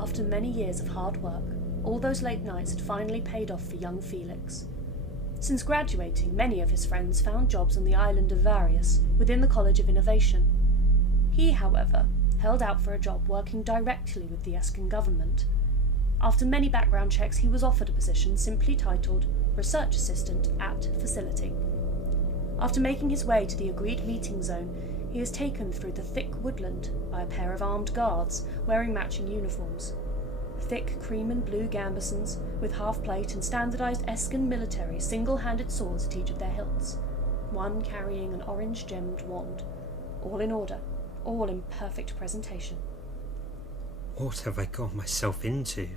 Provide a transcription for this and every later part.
After many years of hard work, all those late nights had finally paid off for young Felix. Since graduating, many of his friends found jobs on the island of Various, within the College of Innovation. He, however, held out for a job working directly with the Eskin government. After many background checks, he was offered a position simply titled Research Assistant at Facility. After making his way to the agreed meeting zone, he is taken through the thick woodland by a pair of armed guards wearing matching uniforms. Thick cream and blue gambesons with half-plate and standardised Eskin military single-handed swords at each of their hilts, one carrying an orange-gemmed wand. All in order, all in perfect presentation. What have I got myself into?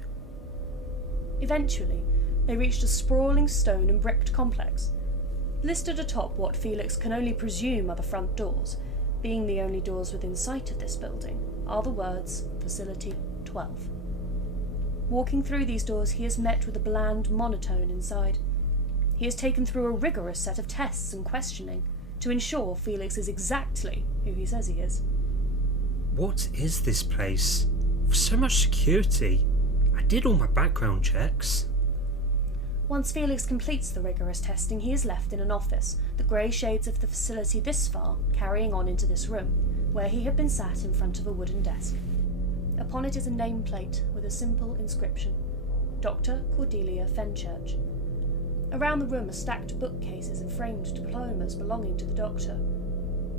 Eventually, they reached a sprawling stone and bricked complex. Listed atop what Felix can only presume are the front doors, being the only doors within sight of this building, are the words Facility 12. Walking through these doors, he is met with a bland monotone inside. He is taken through a rigorous set of tests and questioning to ensure Felix is exactly who he says he is. What is this place? For so much security. I did all my background checks. Once Felix completes the rigorous testing, he is left in an office, the grey shades of the facility this far carrying on into this room, where he had been sat in front of a wooden desk. Upon it is a nameplate with a simple inscription, Dr. Cordelia Fenchurch. Around the room are stacked bookcases and framed diplomas belonging to the doctor.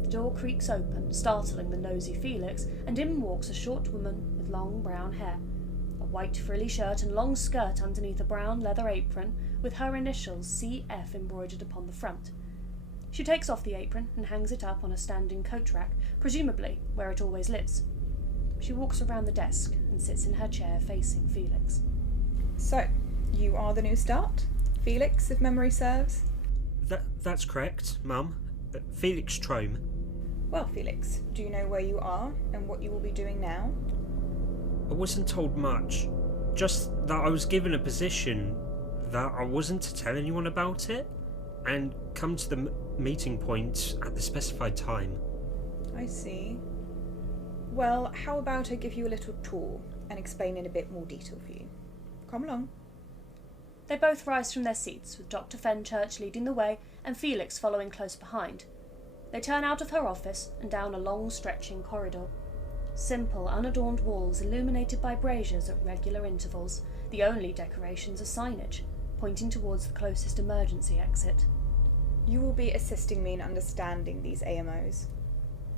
The door creaks open, startling the nosy Felix, and in walks a short woman with long brown hair, a white frilly shirt and long skirt underneath a brown leather apron with her initials CF embroidered upon the front. She takes off the apron and hangs it up on a standing coat rack, presumably where it always lives. She walks around the desk and sits in her chair facing Felix. So, you are the new start? Felix, if memory serves? That's correct, Mum. Felix Trome. Well, Felix, do you know where you are and what you will be doing now? I wasn't told much. Just that I was given a position, that I wasn't to tell anyone about it, and come to the meeting point at the specified time. I see. Well, how about I give you a little tour and explain in a bit more detail for you? Come along. They both rise from their seats, with Dr. Fenchurch leading the way and Felix following close behind. They turn out of her office and down a long stretching corridor. Simple, unadorned walls illuminated by braziers at regular intervals. The only decorations are signage, pointing towards the closest emergency exit. You will be assisting me in understanding these AMOs.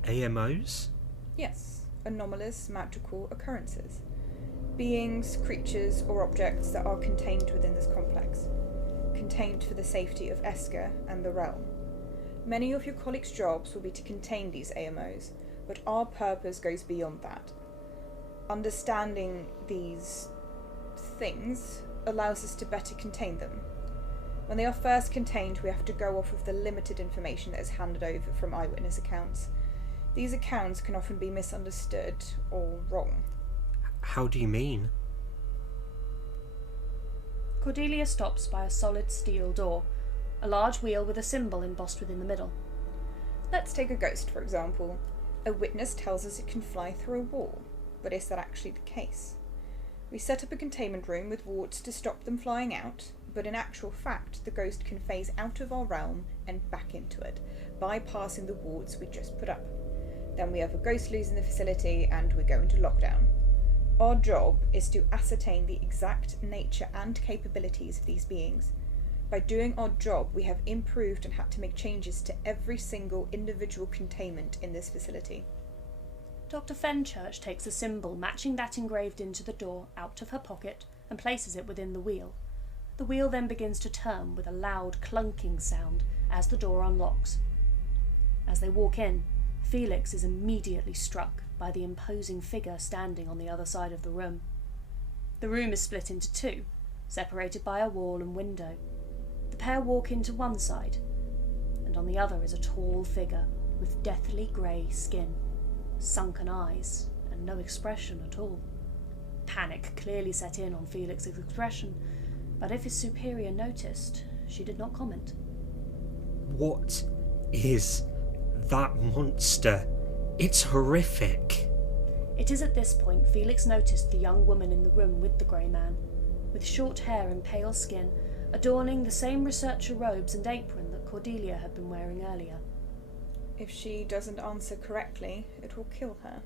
AMOs? Yes, anomalous magical occurrences. Beings, creatures, or objects that are contained within this complex. Contained for the safety of Esker and the realm. Many of your colleagues' jobs will be to contain these AMOs, but our purpose goes beyond that. Understanding these things allows us to better contain them. When they are first contained, we have to go off of the limited information that is handed over from eyewitness accounts. These accounts can often be misunderstood or wrong. How do you mean? Cordelia stops by a solid steel door, a large wheel with a symbol embossed within the middle. Let's take a ghost, for example. A witness tells us it can fly through a wall, but is that actually the case? We set up a containment room with wards to stop them flying out, but in actual fact the ghost can phase out of our realm and back into it, bypassing the wards we just put up. Then we have a ghost losing the facility and we go into lockdown. Our job is to ascertain the exact nature and capabilities of these beings. By doing our job, we have improved and had to make changes to every single individual containment in this facility. Dr. Fenchurch takes a symbol matching that engraved into the door out of her pocket and places it within the wheel. The wheel then begins to turn with a loud clunking sound as the door unlocks. As they walk in, Felix is immediately struck by the imposing figure standing on the other side of the room. The room is split into two, separated by a wall and window. The pair walk into one side, and on the other is a tall figure with deathly grey skin, sunken eyes, and no expression at all. Panic clearly set in on Felix's expression, but if his superior noticed, she did not comment. What is that monster? It's horrific. It is at this point Felix noticed the young woman in the room with the grey man, with short hair and pale skin, adorning the same researcher robes and apron that Cordelia had been wearing earlier. If she doesn't answer correctly, it will kill her.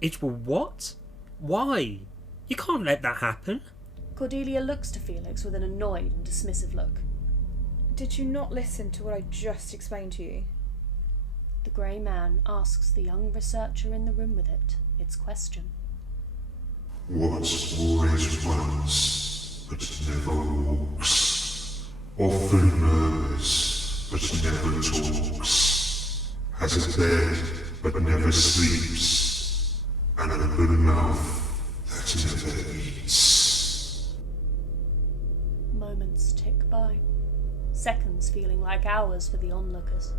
It will what? Why? You can't let that happen. Cordelia looks to Felix with an annoyed and dismissive look. Did you not listen to what I just explained to you? The grey man asks the young researcher in the room with it its question. What always runs, but never walks, often murmurs, but never talks, has a bed, but never sleeps, an open mouth that never eats. Moments tick by, seconds feeling like hours for the onlookers.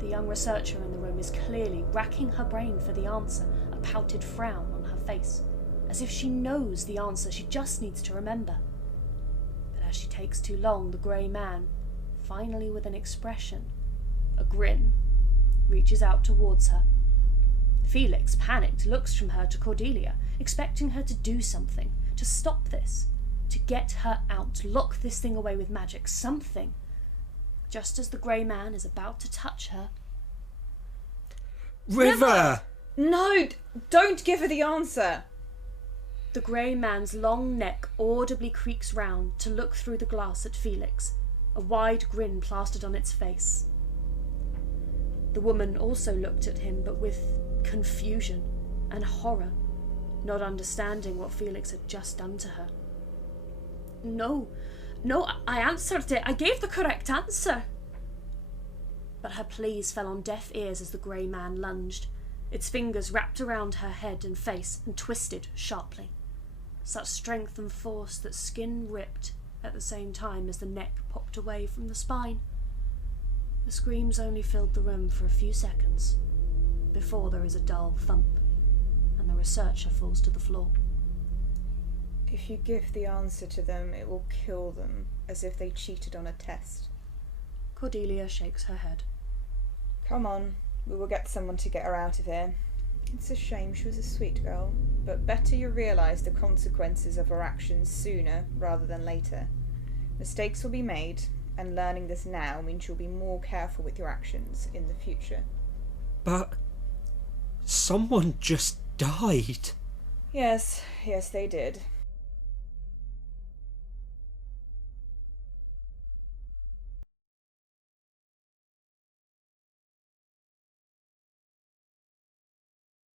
The young researcher in the room is clearly racking her brain for the answer, a pouted frown on her face, as if she knows the answer, she just needs to remember. But as she takes too long, the grey man, finally with an expression, a grin, reaches out towards her. Felix, panicked, looks from her to Cordelia, expecting her to do something, to stop this, to get her out, lock this thing away with magic, something. Just as the grey man is about to touch her. River! No! Don't give her the answer! The grey man's long neck audibly creaks round to look through the glass at Felix, a wide grin plastered on its face. The woman also looked at him, but with confusion and horror, not understanding what Felix had just done to her. No, I answered it. I gave the correct answer. But her pleas fell on deaf ears as the grey man lunged. Its fingers wrapped around her head and face and twisted sharply. Such strength and force that skin ripped at the same time as the neck popped away from the spine. The screams only filled the room for a few seconds before there is a dull thump and the researcher falls to the floor. If you give the answer to them, it will kill them, as if they cheated on a test. Cordelia shakes her head. Come on, we will get someone to get her out of here. It's a shame, she was a sweet girl, but better you realise the consequences of her actions sooner rather than later. Mistakes will be made, and learning this now means you'll be more careful with your actions in the future. But someone just died. Yes, they did.